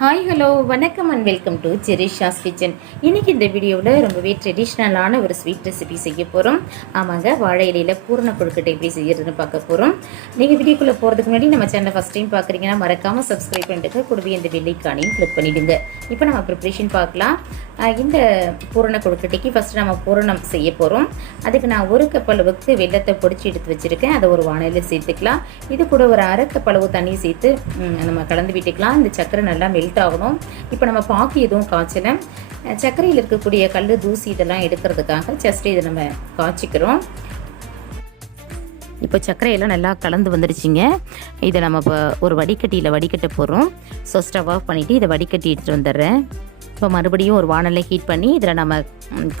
Hi hello வணக்கம் and welcome to ஜெரிஷாஸ் kitchen. இன்றைக்கி இந்த வீடியோவில் ரொம்பவே ட்ரெடிஷ்னலான ஒரு ஸ்வீட் ரெசிபி செய்ய போகிறோம். ஆமாங்க, வாழை இலையில் பூரண கொழுக்கட்டை எப்படி செய்யறதுன்னு பார்க்க போகிறோம். நீங்கள் வீடியோக்குள்ளே போகிறதுக்கு முன்னாடி நம்ம சேனலை ஃபஸ்ட் டைம் பார்க்குறீங்கன்னா மறக்காமல் சப்ஸ்கிரைப் பண்ணிட்டு கூடவே இந்த வெள்ளைக்கானையும் கிளிக் பண்ணிவிடுங்க. இப்போ நம்ம ப்ரிப்ரேஷன் பார்க்கலாம். இந்த பூரண கொழுக்கட்டைக்கு ஃபஸ்ட்டு நம்ம பூரணம் செய்ய போகிறோம். அதுக்கு நான் 1 கப் அளவுக்கு வெல்லத்தை பொடிச்சு எடுத்து வச்சுருக்கேன். அதை ஒரு வாணையில் சேர்த்துக்கலாம். இது கூட ஒரு 1/2 கப் அளவு தண்ணி சேர்த்து நம்ம கலந்து விட்டுக்கலாம். இந்த சக்கரை நல்லா மெல்ட் ஆகணும். இப்போ நம்ம பாக்கு எதுவும் காய்ச்சல, சர்க்கரையில் இருக்கக்கூடிய கல் தூசி இதெல்லாம் எடுக்கிறதுக்காக ஜஸ்ட் இதை நம்ம காய்ச்சிக்கிறோம். இப்போ சர்க்கரையெல்லாம் நல்லா கலந்து வந்துடுச்சிங்க. இதை நம்ம இப்போ ஒரு வடிகட்டியில் வடிகட்ட போகிறோம். ஸோ ஸ்டவ் ஆஃப் பண்ணிவிட்டு இதை வடிகட்டி எடுத்துகிட்டு வந்துடுறேன். இப்போ மறுபடியும் ஒரு வானலை ஹீட் பண்ணி இதில் நம்ம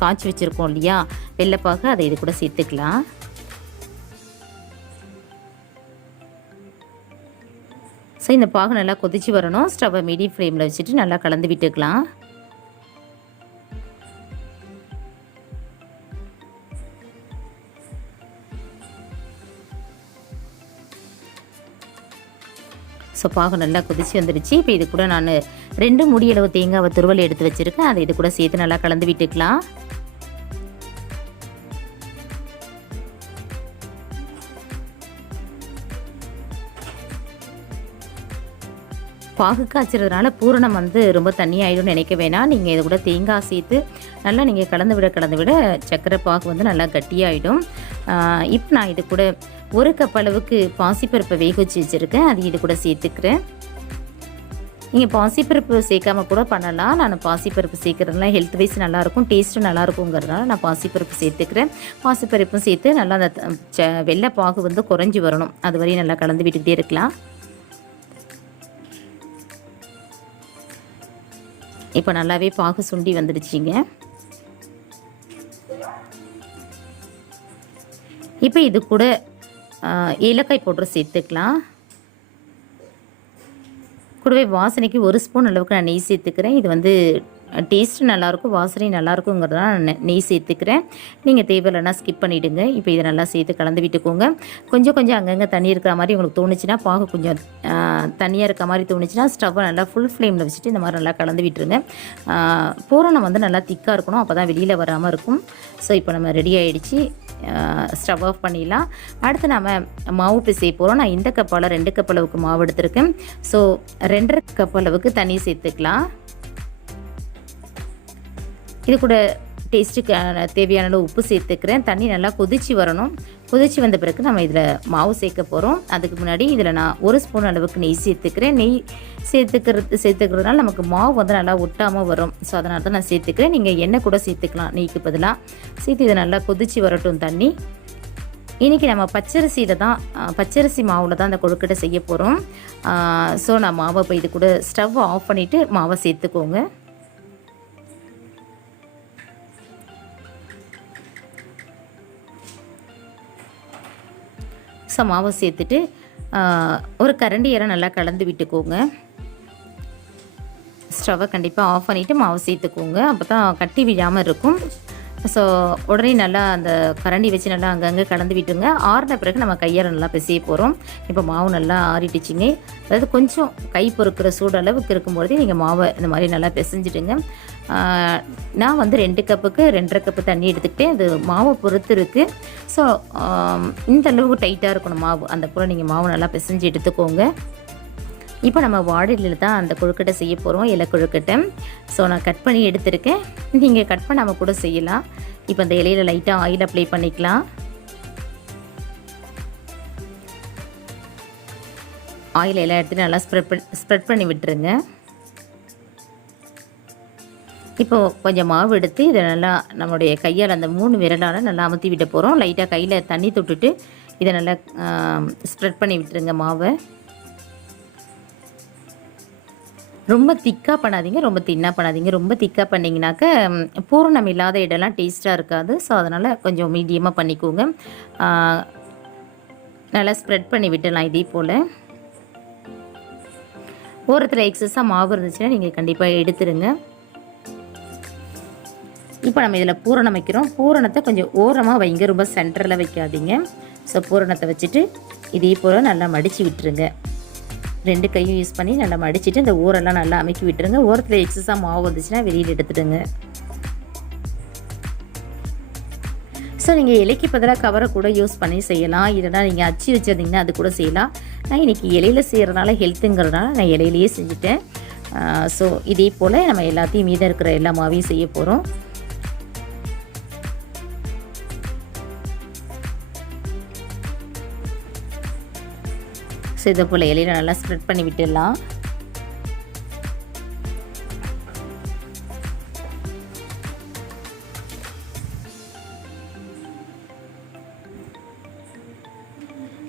காய்ச்சி வச்சுருக்கோம் இல்லையா வெள்ளைப்பாகு, அதை இது கூட சேர்த்துக்கலாம். ஸோ இந்த பாகு நல்லா கொதிச்சு வரணும். ஸ்டவ்வை மீடியம் ஃப்ளேமில் வச்சுட்டு நல்லா கலந்து விட்டுக்கலாம். ஸோ பாகு நல்லா கொதிச்சு வந்துடுச்சு. இப்போ இது கூட நான் 2 மூடி அளவு தேங்காவை துருவல் எடுத்து வச்சுருக்கேன். அதை இது கூட சேர்த்து நல்லா கலந்து விட்டுக்கலாம். பாகு காய்ச்சறதுனால பூரணம் ரொம்ப தண்ணியாயிடும்னு நினைக்க வேணாம். நீங்கள் இதை கூட தேங்காய் சேர்த்து நல்லா நீங்கள் கலந்து விட சர்க்கரை பாகு நல்லா கட்டியாயிடும். இப்போ நான் இது கூட 1 கப் அளவுக்கு பாசிப்பருப்பை வேக வச்சு வச்சுருக்கேன். அது இது கூட சேர்த்துக்கிறேன். நீங்கள் பாசிப்பருப்பு சேர்க்காம கூட பண்ணலாம். நான் பாசிப்பருப்பு சேர்க்குறதுலாம் ஹெல்த் வைஸ் நல்லாயிருக்கும், டேஸ்ட்டும் நல்லாயிருக்குங்கிறதுனால நான் பாசிப்பருப்பு சேர்த்துக்கிறேன். பாசிப்பருப்பும் சேர்த்து நல்லா அந்த வெள்ளை பாகு குறைஞ்சி வரணும். அது வரையும் நல்லா கலந்து விட்டுக்கிட்டே இருக்கலாம். இப்போ நல்லாவே பாகு சுண்டி வந்துடுச்சிங்க. இப்போ இது கூட ஏலக்காய் பவுடர் சேர்த்துக்கலாம். கூடவே வாசனைக்கு 1 ஸ்பூன் அளவுக்கு நான் நெய் சேர்த்துக்கிறேன். இது டேஸ்ட்டு நல்லாயிருக்கும், வாசனை நல்லாயிருக்குங்கிறதுனால நான் நெய் சேர்த்துக்கிறேன். நீங்கள் தேவையில்லைன்னா ஸ்கிப் பண்ணிவிடுங்க. இப்போ இதை நல்லா சேர்த்து கலந்து விட்டுக்கோங்க. கொஞ்சம் அங்கங்கே தண்ணி இருக்கிற மாதிரி உங்களுக்கு தோணுச்சுன்னா, பாகு கொஞ்சம் தண்ணியாக இருக்க மாதிரி தோணுச்சுன்னா ஸ்டவ்வை நல்லா ஃபுல் ஃப்ளேமில் வச்சுட்டு இந்த மாதிரி நல்லா கலந்து விட்டுருங்க. பூரணம் நல்லா திக்காக இருக்கணும், அப்போ தான் வெளியில் வராமல் இருக்கும். ஸோ இப்போ நம்ம ரெடி ஆகிடுச்சு. ஸ்டவ் ஆஃப் பண்ணிடலாம். அடுத்து நம்ம மாவு பிசைய போகிறோம். நான் இந்த கப்பால் 2 கப் அளவுக்கு மாவு எடுத்திருக்கேன். ஸோ 2.5 கப் அளவுக்கு தண்ணி சேர்த்துக்கலாம். இது கூட டேஸ்ட்டுக்கு தேவையான அளவு உப்பு சேர்த்துக்கிறேன். தண்ணி நல்லா கொதிச்சு வரணும். கொதிச்சு வந்த பிறகு நம்ம இதில் மாவு சேர்க்க போகிறோம். அதுக்கு முன்னாடி இதில் நான் 1 ஸ்பூன் அளவுக்கு நெய் சேர்த்துக்கிறேன். நெய் சேர்த்துக்கிறதுனால நமக்கு மாவு நல்லா ஒட்டாமல் வரும். ஸோ அதனால தான் நான் சேர்த்துக்கிறேன். நீங்கள் எண்ணெய் கூட சேர்த்துக்கலாம் நெய்க்கு பதிலாக. சேர்த்து இதை நல்லா கொதிச்சு வரட்டும் தண்ணி. இன்றைக்கி நம்ம பச்சரிசி மாவில் தான் அந்த கொழுக்கட்டை செய்ய போகிறோம். ஸோ நான் மாவை இப்போ இது கூட ஸ்டவ் ஆஃப் பண்ணிவிட்டு மாவை சேர்த்துக்கோங்க. மாவை சேர்த்துட்டு ஒரு கரண்டி நல்லா கலந்து விட்டுக்கோங்க. ஸ்டவ்வை கண்டிப்பாக ஆஃப் பண்ணிவிட்டு மாவு சேர்த்துக்கோங்க. அப்போ தான் கட்டி விழாமல் இருக்கும். ஸோ உடனே நல்லா அந்த கரண்டி வச்சு நல்லா அங்கங்கே கலந்து விட்டுருங்க. ஆறின பிறகு நம்ம கையால் நல்லா பிசைய போகிறோம். இப்போ மாவு நல்லா ஆறிட்டுச்சிங்க. அதாவது கொஞ்சம் கை பொறுக்கிற சூடு அளவுக்கு இருக்கும்பொழுதே நீங்கள் மாவை இந்த மாதிரி நல்லா பிசைஞ்சிடுங்க. நான் 2 கப்புக்கு 2.5 கப்பு தண்ணி எடுத்துக்கிட்டேன். அது மாவை பொறுத்து இருக்குது. ஸோ இந்த அளவுக்கு டைட்டாக இருக்கணும் மாவு. அந்த போல் நீங்கள் மாவு நல்லா பிசைஞ்சு எடுத்துக்கோங்க. இப்போ நம்ம வாழையில தான் அந்த கொழுக்கட்டை செய்ய போகிறோம், இலை கொழுக்கட்டை. ஸோ நான் கட் பண்ணி எடுத்துருக்கேன். நீங்கள் கட் பண்ணாமல் கூட செய்யலாம். இப்போ அந்த இலையில் லைட்டாக ஆயில் அப்ளை பண்ணிக்கலாம். ஆயில் எல்லாம் எடுத்துகிட்டு நல்லா ஸ்ப்ரெட் பண்ணி விட்டுருங்க. இப்போது கொஞ்சம் மாவு எடுத்து இதை நல்லா நம்மளுடைய கையால் அந்த 3 விரலால் நல்லா அமுத்தி விட போகிறோம். லைட்டாக கையில் தண்ணி தொட்டுட்டு இதை நல்லா ஸ்ப்ரெட் பண்ணி விட்டுருங்க மாவை. ரொம்ப திக்காக பண்ணாதீங்க, ரொம்ப தின்னாக பண்ணாதீங்க. ரொம்ப திக்காக பண்ணிங்கனாக்க பூரணம் இல்லாத இடம்லாம் டேஸ்ட்டாக இருக்காது. ஸோ அதனால் கொஞ்சம் மீடியமாக பண்ணிக்கோங்க. நல்லா ஸ்ப்ரெட் பண்ணி விட்டுடலாம். இதே போல் ஓரத்தில் எக்ஸஸாக மாவு இருந்துச்சுன்னா நீங்கள் கண்டிப்பாக எடுத்துருங்க. இப்போ நம்ம இதில் பூரணம் வைக்கிறோம். பூரணத்தை கொஞ்சம் ஓரமாக வைங்க, ரொம்ப சென்டரில் வைக்காதீங்க. ஸோ பூரணத்தை வச்சுட்டு இதே போல் நல்லா மடித்து விட்டுருங்க. 2 கையும் யூஸ் பண்ணி நல்லா மடிச்சிட்டு இந்த ஓரெல்லாம் நல்லா அமுக்கி விட்டுருங்க. ஓரத்தில் எக்ஸஸாக மாவு வந்துச்சுன்னா வெளியில் எடுத்துடுங்க. ஸோ நீங்கள் இலைக்கு பதிலாக கவரை கூட யூஸ் பண்ணி செய்யலாம். இல்லைனா நீங்கள் அச்சு வச்சுருந்தீங்கன்னா அது கூட செய்யலாம். நான் இன்றைக்கி இலையில் செய்கிறனால ஹெல்த்துங்கிறதுனால நான் இலையிலேயே செஞ்சுட்டேன். ஸோ இதே போல் நம்ம எல்லாத்தையும் மீதம் இருக்கிற எல்லா மாவையும் செய்ய போகிறோம். ஸோ இதை போல் இலையில் நல்லா ஸ்ப்ரெட் பண்ணி விட்டுடலாம்.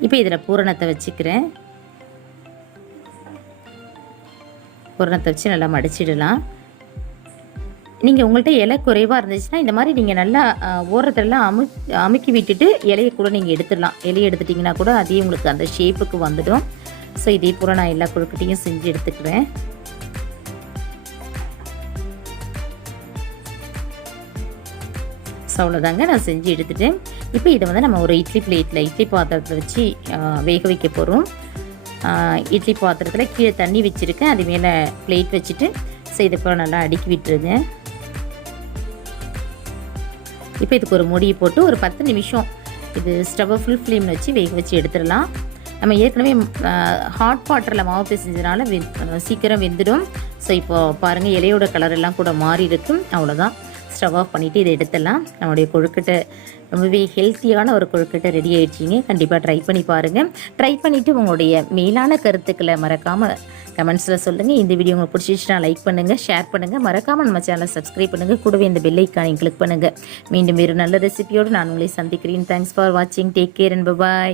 இப்போ இதில் பூரணத்தை வச்சுக்கிறேன். பூரணத்தை வச்சு நல்லா மடிச்சிடலாம். நீங்கள் உங்கள்கிட்ட இலை குறைவாக இருந்துச்சுன்னா இந்த மாதிரி நீங்கள் நல்லா ஓரத்துலலாம் அமுக்கி விட்டுட்டு இலையை கூட நீங்கள் எடுத்துடலாம். இலையை எடுத்துட்டிங்கன்னா கூட அதே உங்களுக்கு அந்த ஷேப்புக்கு வந்துடும். ஸோ இதே போல் நான் எல்லா கொழுக்கட்டையும் செஞ்சு எடுத்துக்கிறேன். ஸோ அவ்வளோதாங்க, நான் செஞ்சு எடுத்துட்டேன். இப்போ இதை வந்து நம்ம ஒரு இட்லி பாத்திரத்தில் வச்சு வேக வைக்க போகிறோம். இட்லி பாத்திரத்தில் கீழே தண்ணி வச்சுருக்கேன். அது மேலே பிளேட் வச்சுட்டு ஸோ இதை போல் நல்லா அடுக்கி விட்டுருங்க. இப்போ இதுக்கு ஒரு மூடியை போட்டு ஒரு 10 நிமிஷம் இது ஸ்டவ்வை ஃபுல் ஃப்ளேமில் வச்சு வேக வச்சு எடுத்துடலாம். நம்ம ஏற்கனவே ஹாட் வாட்டரில் மாவு பிசைஞ்சதுனால சீக்கிரம் வெந்துடும். ஸோ இப்போது பாருங்கள், இலையோட கலர் எல்லாம் கூட மாறி இருக்கும். அவ்வளோதான், ஸ்டவ் ஆஃப் பண்ணிவிட்டு இதை எடுத்துடலாம். நம்மளுடைய கொழுக்கட்டை ரொம்பவே ஹெல்த்தியான ஒரு கொழுக்கட்டை ரெடி ஆகிடுச்சிங்க. கண்டிப்பாக ட்ரை பண்ணி பாருங்கள். ட்ரை பண்ணிவிட்டு உங்களுடைய மேலான கருத்துக்களை மறக்காமல் கமெண்ட்ஸில் சொல்லுங்கள். இந்த வீடியோ உங்களுக்கு பிடிச்சிச்சுன்னா லைக் பண்ணுங்கள், ஷேர் பண்ணுங்கள். மறக்காமல் நம்ம சேனலை சப்ஸ்கிரைப் பண்ணுங்கள். கூடவே இந்த பெல் ஐக்கானை கிளிக் பண்ணுங்கள். மீண்டும் வேறு நல்ல ரெசிபியோடு நான் உங்களை சந்திக்கிறேன். தேங்க்ஸ் ஃபார் வாட்சிங். Take care and by.